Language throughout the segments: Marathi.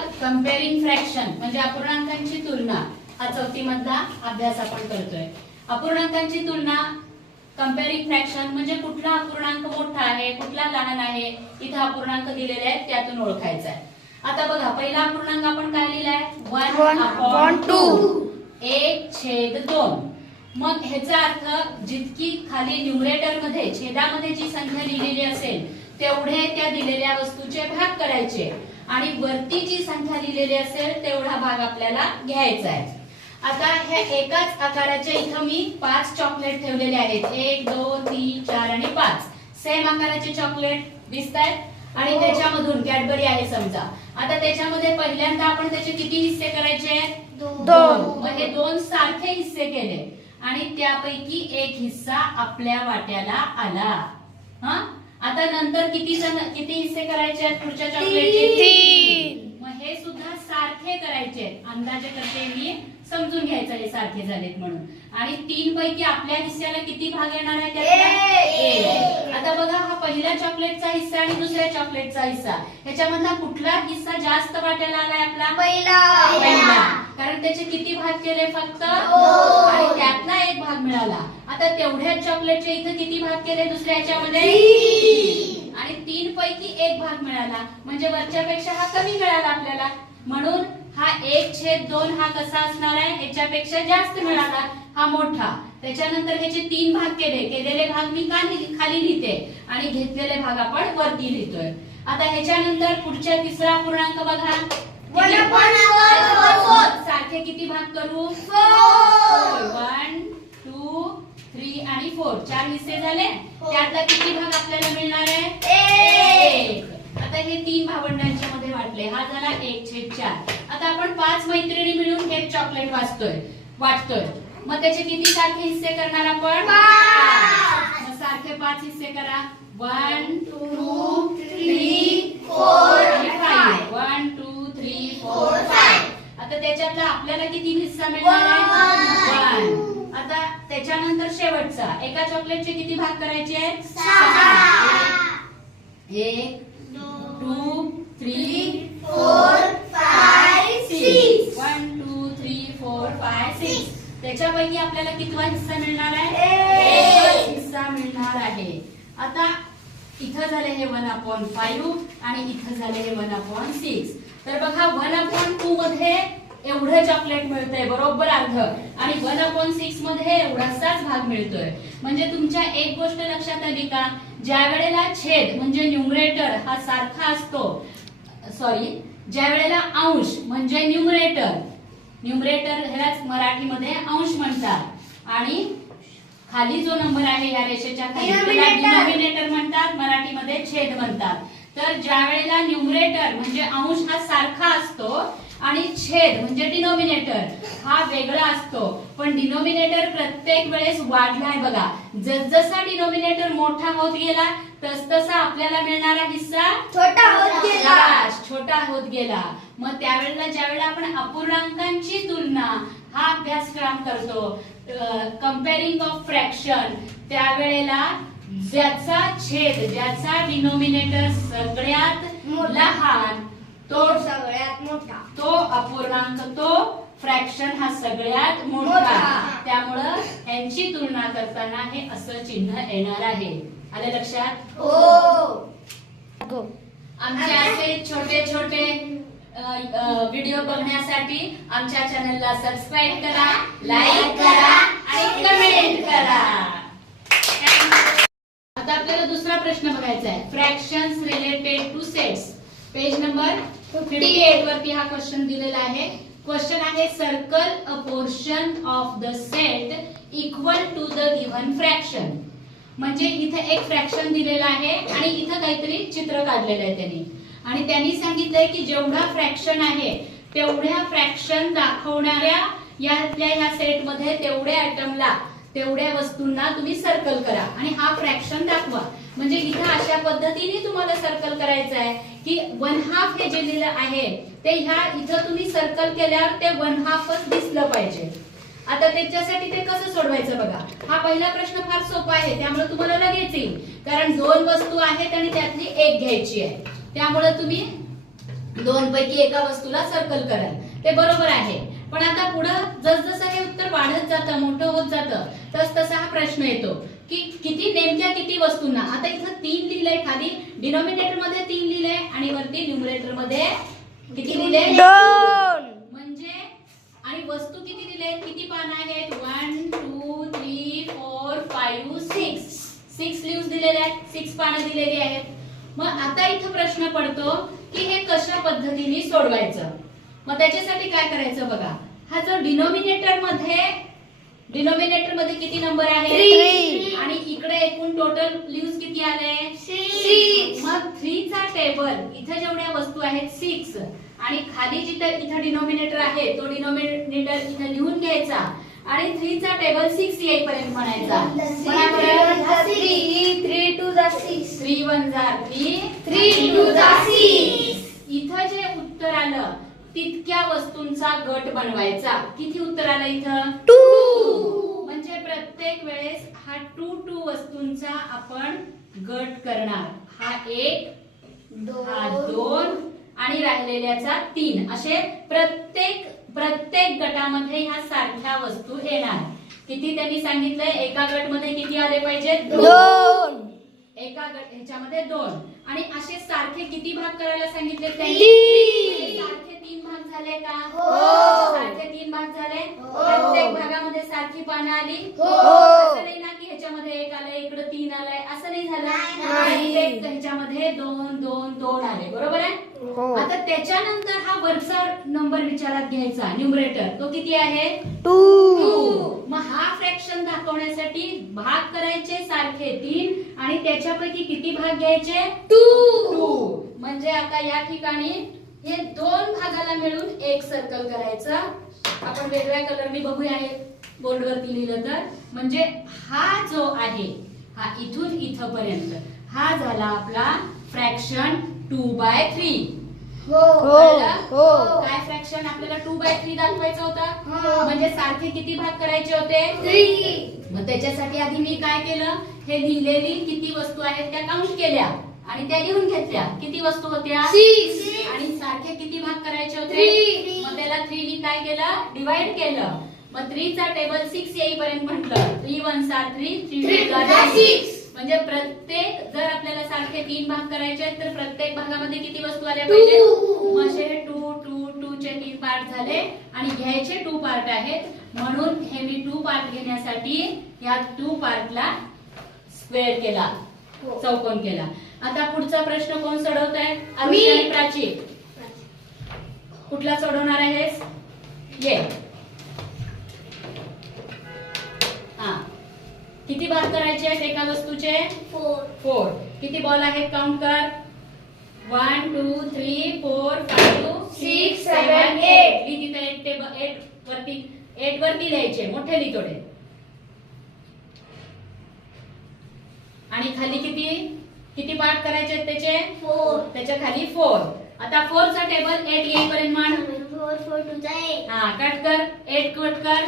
कंपेअरिंग फ्रॅक्शन म्हणजे अपूर्णांकांची तुलना हा चौथीमधला अभ्यास आपण करतोय। अपूर्णांकांची तुलना कंपेअरिंग फ्रॅक्शन म्हणजे कुठला अपूर्णांक मोठा आहे कुठला लहान आहे, इथे अपूर्णांक दिलेले आहेत त्यातून ओळखायचा आहे। आता बघा पहिला अपूर्णांक आपण काय लिहिलाय 1/2 1/2। मग ह्याचा अर्थ जितकी खाली न्यूमरेटर मध्ये छेदामध्ये जी संख्या लिहिलेली असेल तेवढे त्या दिलेल्या वस्तूचे भाग करायचे आणि वरती जी संख्या लिहिलेली असेल तेवढा भाग आपल्याला घ्यायचा आहे। आता ह्या एकाच आकाराचे इथं मी 5 चॉकलेट ठेवलेले आहेत, 1 2 3 4 आणि 5 सेम आकाराचे चॉकलेट दिसतायत आणि त्याच्यामधून कॅडबरी आहे समजा। आता त्याच्यामध्ये पहिल्यांदा आपण त्याचे किती हिस्से करायचे? 2। म्हणजे 2 सारखे हिस्से केले आणि त्यापैकी एक हिस्सा आपल्या वाट्याला आला। हा आता नंतर किती हिस्से करायचे आहेत पुढच्या चॉकलेटचे? 3। मग हे सुद्धा सारखे करायचे, अंदाजे करते मी, समजून घ्यायचं हे सारखे झालेत म्हणून। आणि 3 पैकी आपल्या हिस्स्याला किती भाग येणार आहे त्यातला? 1। आता बघा हा पहिल्या चॉकलेटचा हिस्सा आणि दुसऱ्या चॉकलेटचा हिस्सा, ह्याच्यामधला कुठला हिस्सा जास्त वाट्याला आलाय आपला? पहिला, कारण त्याचे किती भाग केले? फक्त 2 आणि त्यातला एक भाग मिळाला। आता तेवढ्याच चॉकलेटचे इथे किती भाग केले दुसऱ्या ह्याच्यामध्ये? 3 आणि 3 पैकी एक भाग मिळाला, म्हणजे वरच्यापेक्षा हा कमी मिळाला आपल्याला, म्हणून हा 1/2 हा कसा असणार आहे? ह्याच्यापेक्षा जास्त मिळाला, हा मोठा। त्याच्यानंतर ह्याचे 3 भाग केलेले भाग मी खाली लिहिते आणि घेतलेले भाग आपण वरती लिहितोय। आता ह्याच्यानंतर पुढच्या तिसरा पूर्णांक बघा, सारखे किती भाग करू? 1 2 3 आणि 4 4 हिस्से झाले, त्यातला किती भाग आपल्याला मिळणार आहे? 1। आता हे 3 भावंडांच्या मध्ये वाटले, हा झाला 1/4। आता आपण 5 मैत्रिणी मिळून हे चॉकलेट वाटतोय, मग त्याचे किती सारखे हिस्से करणार आपण? 5। मग सारखे 5 हिस्से करा, 1 2 3 4 आणि 5 1 2 3 4 5। आता त्याच्यातला आपल्याला किती हिस्सा मिळणार आहे? 1। आता त्याच्यानंतर शेवटचा, एका चॉकलेटचे किती भाग करायचे आहेत? 6। 1 2 3 4 5 6 1 2 3 4 5 6। त्याच्यापैकी आपल्याला कितवा हिस्सा मिळणार आहे? 1 हिस्सा मिळणार आहे। आता इथं झाले हे 1/5 आणि इथं झाले हे 1/6। तर बघा 1/2 मध्ये एवढं चॉकलेट मिळतंय, बरोबर अर्ध, आणि 1/6 मध्ये एवढासाच भाग मिळतोय। म्हणजे तुमच्या एक गोष्ट लक्षात आली का? ज्या वेळेला छेद म्हणजे न्यूमरेटर हा सारखा असतो, ज्या वेळेला अंश म्हणजे न्यूमरेटर ह्यालाच मराठीमध्ये अंश म्हणतात आणि खाली जो नंबर आहे या रेषेच्या खाली त्याला डिनॉमिनेटर म्हणतात, मराठीमध्ये छेद म्हणतात। तर ज्या वेळेला न्यूमरेटर म्हणजे अंश हा सारखा असतो आणि छेद म्हणजे डिनॉमिनेटर हा वेगळा असतो, पण डिनॉमिनेटर प्रत्येक वेळेस वाढलाय बघा। जसजसा डिनॉमिनेटर मोठा होत गेला तसतसा आपल्याला मिळणारा हिस्सा छोटा होत गेला। मग त्यावेळेला ज्यावेळेला आपण अपूर्णांकांची तुलना हा अभ्यासक्रम करतो, कंपेअरिंग ऑफ फ्रॅक्शन, त्यावेळेला ज्याचा डिनोमिनेटर सगळ्यात लहान तो सगळ्यात मोठा, तो अपूर्णांक, तो फ्रॅक्शन हा सगळ्यात मोठा। त्यामुळं यांची तुलना करताना हे असं चिन्ह येणार आहे। आले लक्षात? आमचे असे छोटे छोटे व्हिडिओ बघण्यासाठी आमच्या चॅनलला सबस्क्राईब करा, लाईक करा आणि कमेंट करा। आता आपल्याला दुसरा प्रश्न बघायचा आहे, fractions related to sets. Page number 58 वरती हा क्वेश्चन दिलेला आहे। क्वेश्चन आहे, circle a portion of the set equal to the given fraction. म्हणजे इथे एक फ्रॅक्शन दिलेला आहे आणि इथे काहीतरी चित्र काढलेलं आहे आणि त्यांनी सांगितलंय की जेवढा फ्रॅक्शन आहे तेवढ्या फ्रॅक्शन दाखवणाऱ्या या सेट मध्ये तेवढ्या आयटमला, तेवढ्या वस्तूंना तुम्ही सर्कल करा आणि हा फ्रॅक्शन दाखवा। म्हणजे इथं अशा पद्धतीने तुम्हाला सर्कल करायचं आहे की 1/2 हे जे लिहिलं आहे ते ह्या इथं तुम्ही सर्कल केल्यावर ते 1/2च दिसलं पाहिजे। आता त्याच्यासाठी ते कसं सोडवायचं बघा। हा पहिला प्रश्न फार सोपा आहे, त्यामुळे तुम्हाला लगेच येईल, कारण 2 वस्तू आहेत आणि त्यातली एक घ्यायची आहे। त्यामुळे तुम्ही दोन पैकी एका वस्तूला सर्कल कराल, ते बरोबर आहे. पण आता पुढं जसजसं हे उत्तर वाढत जातं, मोठं होत जातं, तस तसा हा प्रश्न येतो की नेमक्या किती वस्तूंना. आता इथं 3 लिहिलंय, खाली डिनॉमिनेटर मध्ये 3 लिहिलंय आणि वरती न्यूमरेटर मध्ये किती लिहिलंय? 2. म्हणजे आणि वस्तू किती दिले, किती पानं आहेत? 1 2 3 4 5 6 लीव्स दिलेले आहेत, 6 पानं दिलेली आहेत. मग आता इथं प्रश्न पडतो की हे कशा पद्धतीने सोडवायचं. मग त्याच्यासाठी काय करायचं बघा, हा जो डिनॉमिनेटर मध्ये किती नंबर आहे? 3. आणि इकडे एकूण टोटल लीव्स किती आले? 6. मग 3 चा टेबल इथे जेवढ्या वस्तू आहेत 6 आणि खाली जिथे इथे डिनॉमिनेटर आहे तो डिनॉमिनेटर इथे लिहून घ्यायचा आणि 3 चा टेबल 6 येईपर्यंत म्हणायचा. 3 2 जा 6. 3 1 जा 3 3 2 जा 6. इथं जे उत्तर आलं तितक्या वस्तूंचा गट बनवायचा. किती उत्तर आलं इथं? 2. म्हणजे प्रत्येक वेळेस हा 2 वस्तूंचा आपण गट करणार. हा 1, हा 2 आणि राहिलेल्याचा 3 असे प्रत्येक गटामध्ये ह्या सारख्या वस्तू येणार. किती त्यांनी सांगितलंय? एका गटमध्ये किती आले पाहिजेत? 2. एका गट ह्याच्यामध्ये 2 आणि असे सारखे किती भाग करायला सांगितले त्यांनी? 3. सारखे 3 भाग झाले का? हो. सारखे 3 भाग झाले. हो. प्रत्येक भागामध्ये सारखी पानं आली. हो. असं नाही ना की ह्याच्यामध्ये 1 आलंय, इकडे 3 आलंय, असं नाही झालं. नाही. प्रत्येक ह्याच्यामध्ये 2 2 2 आले. बरोबर आहे? हो. आता त्याच्यानंतर हा वरचा नंबर विचारात घ्यायचा, न्यूमरेटर, तो किती आहे? 2. मग हा फ्रॅक्शन दाखवण्यासाठी भाग करायचे सारखे 3 आणि त्याच्यापैकी किती भाग घ्यायचे? 2. म्हणजे आता या ठिकाणी हे 2 भागाला मिळून एक सर्कल करायचं. आपण वेगळ्या कलरने बघूया हे बोर्डवरती लिहिलं तर. म्हणजे हा जो आहे हा इथून इथपर्यंत हा झाला आपला फ्रॅक्शन 2/3. हो. काय फ्रॅक्शन आपल्याला 2/3 दाखवायचा होता. म्हणजे सारखे किती भाग करायचे होते? 3. मग त्याच्यासाठी आधी मी काय केलं, हे लिहिलेली किती वस्तू आहेत त्या काउंट केल्या आणि त्या लिहून घेतल्या. किती वस्तू होत्या? 6. आणि सारखे किती भाग करायचे होते? 3. मग त्याला 3 नी काय केलं? डिवाइड केलं. मग 3 चा टेबल 6 येईपर्यंत म्हटलं 3 1 जा 3 3 2 जा 6. म्हणजे प्रत्येक जर आपल्याला सारखे 3 भाग करायचे तर प्रत्येक भागामध्ये किती वस्तू आल्या पाहिजे? मग असे 2 2 2 चे 3 पार्ट झाले आणि घ्यायचे 2 पार्ट आहेत. म्हणून हे मी 2 पार्ट घेण्यासाठी या 2 पार्टला स्क्वेअर केला, चौकोन केला. आता पुढचा प्रश्न कोण सोडवतंय? आरुषी आणि प्राची. कुठला सोडवणार आहेस? ये. हा, किती भाग करायचे आहेत एका वस्तूचे? 4. किती बॉल आहेत काउंट कर. 1 2 3 4 5 6 7 8. लिही तिथे 8 टेबल 8 वरती लिहायचे, मोठे लिही थोडे. आणि खाली किती पार्ट करायचे आहेत त्याचे? 4. त्याच्या खाली 4. आता 4 चा टेबल 8 येईपर्यंत मान. 4 4 2 जा 8. हा, कट कर. 8 कट कर.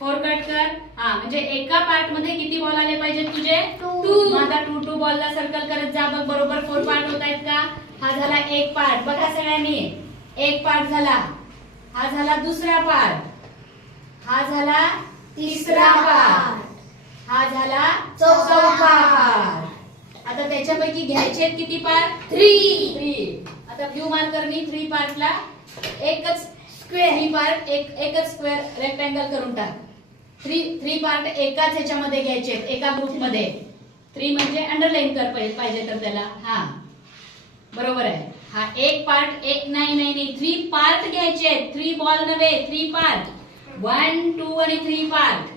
4 कट कर. हा, म्हणजे एका पार्ट मध्ये किती बॉल आले पाहिजेत तुझे? 2. माझा 2 2 बॉल ला सर्कल करत जा. बघ बरोबर 4 पार्ट होत आहेत का? हा झाला एक पार्ट. बघा सगळ्यांनी, एक पार्ट झाला. हा झाला दुसरा पार्ट. हा झाला तिसरा पार्ट. हा झाला चौथा पार्ट. आता त्याच्यापैकी घ्यायचे किती पार्ट? 3. आता ब्लू मार्करनी 3 पार्टला एकच स्क्वेअर, 3 पार्ट एकच स्क्वेअर रेक्टँगल करून टाक. 3 पार्ट एकाच ह्याच्यामध्ये घ्यायचे, एका ग्रुप मध्ये. 3 म्हणजे अंडरलाईन कर पाहिजे तर त्याला. हा, बरोबर आहे. हा एक पार्ट, एक नाही 3 पार्ट घ्यायचे, 3 बॉल नव्हे, 3 पार्ट. 1 2 आणि 3 पार्ट.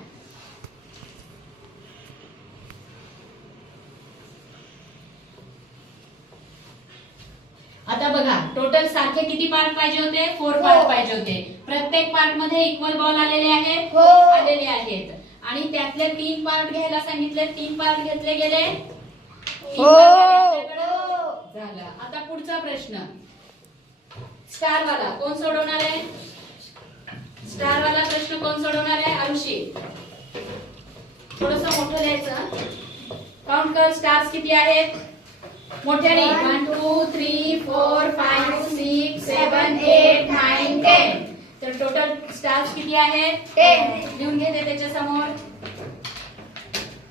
आता बघा, टोटल सारखे किती पार्ट पाहिजे होते? 4 पार्ट पाहिजे होते. प्रत्येक पार्ट मध्ये इक्वल बॉल आलेले आहेत? आलेले आहेत. आणि त्यातले 3 पार्ट घ्यायला सांगितले, 3 पार्ट घेतले गेले? झालं. आता पुढचा प्रश्न, स्टार वाला कोण सोडवणार आहे? स्टार वाला प्रश्न कोण सोडवणार आहे? आरुषी. थोडंसं मोठं लिहायचं. काउंट कर, स्टार्स किती आहेत? मोठ्याने 1 2 3 4 5 6 7 8 9 10. तर टोटल स्टार्स किती आहेत 10. लिहून घे ते त्याच्या समोर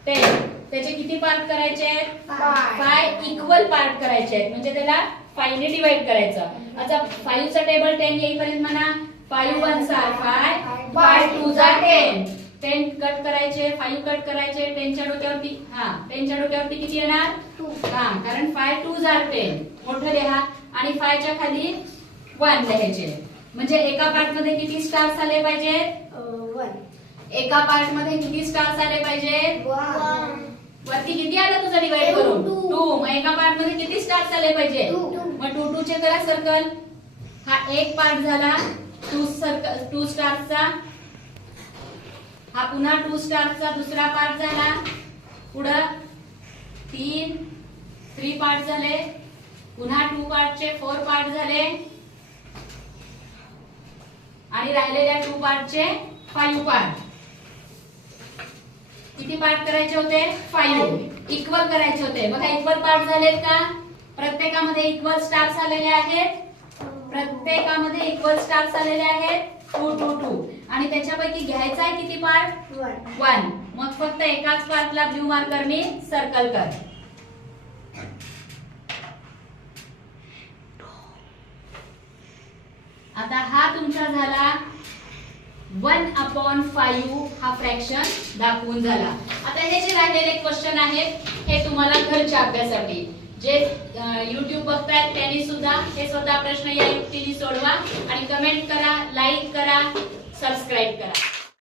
10. त्याचे किती पार्ट करायचे आहेत 5 इक्वल पार्ट करायचे आहेत म्हणजे त्याला 5 ने डिवाइड करायचं. आता 5 चा टेबल 10 येईपर्यंत म्हणा 5 1 are 5 5 2 are 10. 10 कट करायचे 5 कट करायचे 10 च्या डोक्यावरती 10 च्या डोक्यावरती किती येणार 2. कारण 5 2 are 10 मोठं लिहा आणि 5 च्या खाली 1 लिहायचे. म्हणजे एका पार्ट मध्ये किती स्टार्स आले पाहिजेत 1. एका पार्ट मध्ये किती स्टार्स आले पाहिजेत 1. वरती किती आलं तुझं डिवाइड करून 2. 2. मग एका पार्ट मध्ये किती स्टार्स आले पाहिजे 2. मग 2 2 चे करा सर्कल. हा एक पार्ट झाला 2 स्टार्सचा. हा पुन्हा 2 स्टार्सचा दुसरा पार्ट झाला. पुढं 3 पार्ट झाले. पुन्हा 2 पार्टचे 4 पार्ट झाले आणि राहिलेल्या 2 पार्टचे 5 पार्ट. किती पार्ट करायचे होते 5 इक्वल करायचे होते. बघा इक्वल पार्ट झालेत का प्रत्येकामध्ये इक्वल स्टार्स आलेले आहेत. प्रत्येकामध्ये इक्वल स्टार्स आलेले आहेत 2 2 2 आणि त्याच्यापैकी घ्यायचा आहे किती पार्ट 1. मग फक्त एकाच पार्टला ब्लू मार्करने सर्कल कर. आता हा तुमचा झाला 1/5 हा फ्रॅक्शन दाखवून झाला. आता हे जे राहिलेले क्वेश्चन आहेत हे तुम्हाला घरच्या अभ्यासासाठी जे YouTube बघतायत त्यांनी सुद्धा हे स्वतः प्रश्न या युक्तीने सोडवा आणि कमेंट करा, लाईक करा, सबस्क्राईब करा.